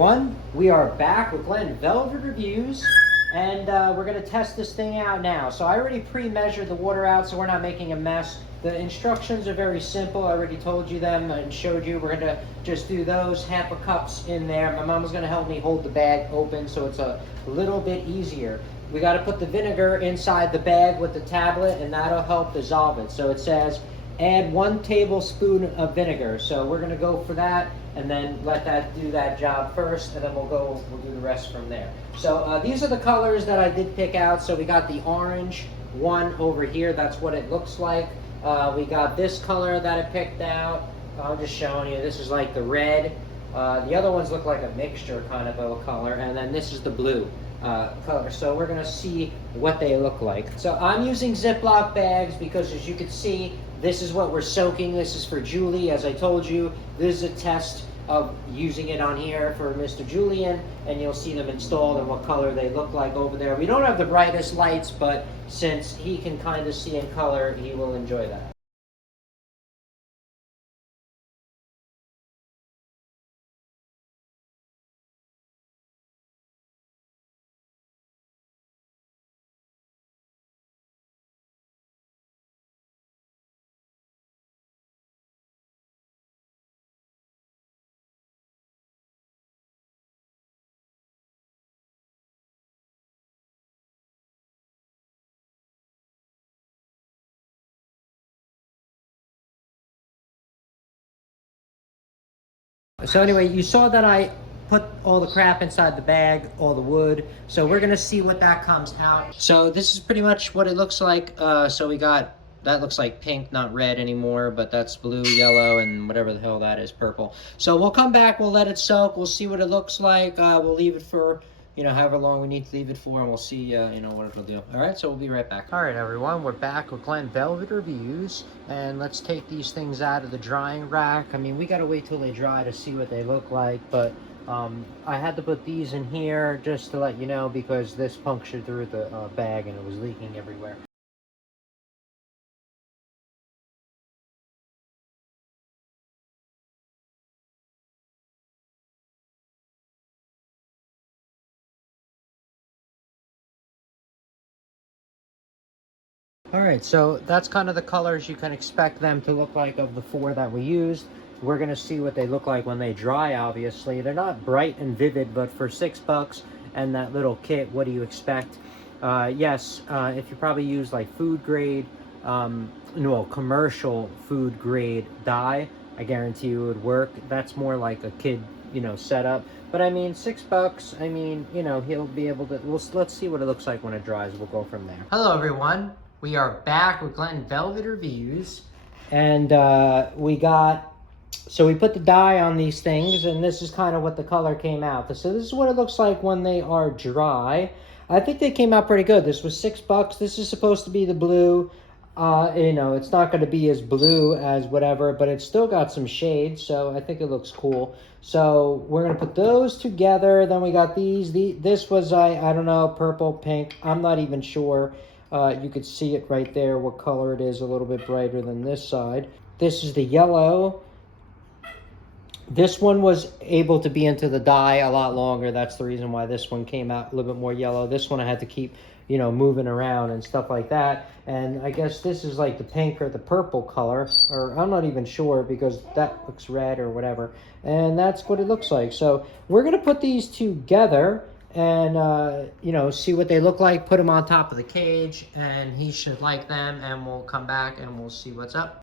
everyone, we are back with Glenn Velvet Reviews, and we're going to test this thing out now. So I already pre-measured the water out so we're not making a mess. The instructions are very simple. I already told you them and showed you. We're going to just do those half a cups in there. My mom was going to help me hold the bag open so it's a little bit easier. We got to put the vinegar inside the bag with the tablet, and that'll help dissolve it. So it says add 1 tablespoon of vinegar. So we're going to go for that and then let that do that job first, and then we'll do the rest from there. So these are the colors that I did pick out. So we got the orange one over here. That's what it looks like. We got this color that I picked out. I'm just showing you. This is like the red. The other ones look like a mixture kind of a color, and then this is the blue color. So we're gonna see what they look like. So I'm using Ziploc bags because, as you can see, this is what we're soaking. This is for Julie. As I told you, this is a test of using it on here for Mr. Julian, and you'll see them installed and what color they look like over there. We don't have the brightest lights, but since he can kind of see in color, he will enjoy that. So anyway, you saw that I put all the crap inside the bag, all the wood. So we're gonna see what that comes out. So this is pretty much what it looks like. So we got, that looks like pink, not red anymore, but that's blue, yellow, and whatever the hell that is, purple. So we'll come back, we'll let it soak, we'll see what it looks like. We'll leave it for, however long we need to leave it for, and we'll see, what it'll do. All right, so we'll be right back. All right, everyone, we're back with Glenn Velvet Reviews, and let's take these things out of the drying rack. I mean, we gotta wait till they dry to see what they look like, but I had to put these in here just to let you know because this punctured through the bag and it was leaking everywhere. All right, so that's kind of the colors you can expect them to look like of the 4 that we used. We're gonna see what they look like when they dry, obviously. They're not bright and vivid, but for $6 and that little kit, what do you expect? Yes, if you probably use like food grade, no, commercial food grade dye, I guarantee you it would work. That's more like a kid, setup. But I mean, $6, I mean, he'll be able to, let's see what it looks like when it dries. We'll go from there. Hello, everyone. We are back with Glenn Velvet Reviews, and so we put the dye on these things, and this is kind of what the color came out. So this is what it looks like when they are dry. I think they came out pretty good. This was $6. This is supposed to be the blue. It's not going to be as blue as whatever, but it's still got some shades, so I think it looks cool. So we're going to put those together. Then we got these. This was, I don't know, purple, pink. I'm not even sure. You could see it right there, what color it is, a little bit brighter than this side. This is the yellow. This one was able to be into the dye a lot longer. That's the reason why this one came out a little bit more yellow. This one I had to keep, moving around and stuff like that. And I guess this is like the pink or the purple color, or I'm not even sure because that looks red or whatever. And that's what it looks like. So we're going to put these together and see what they look like, put them on top of the cage, and he should like them, and we'll come back and we'll see what's up.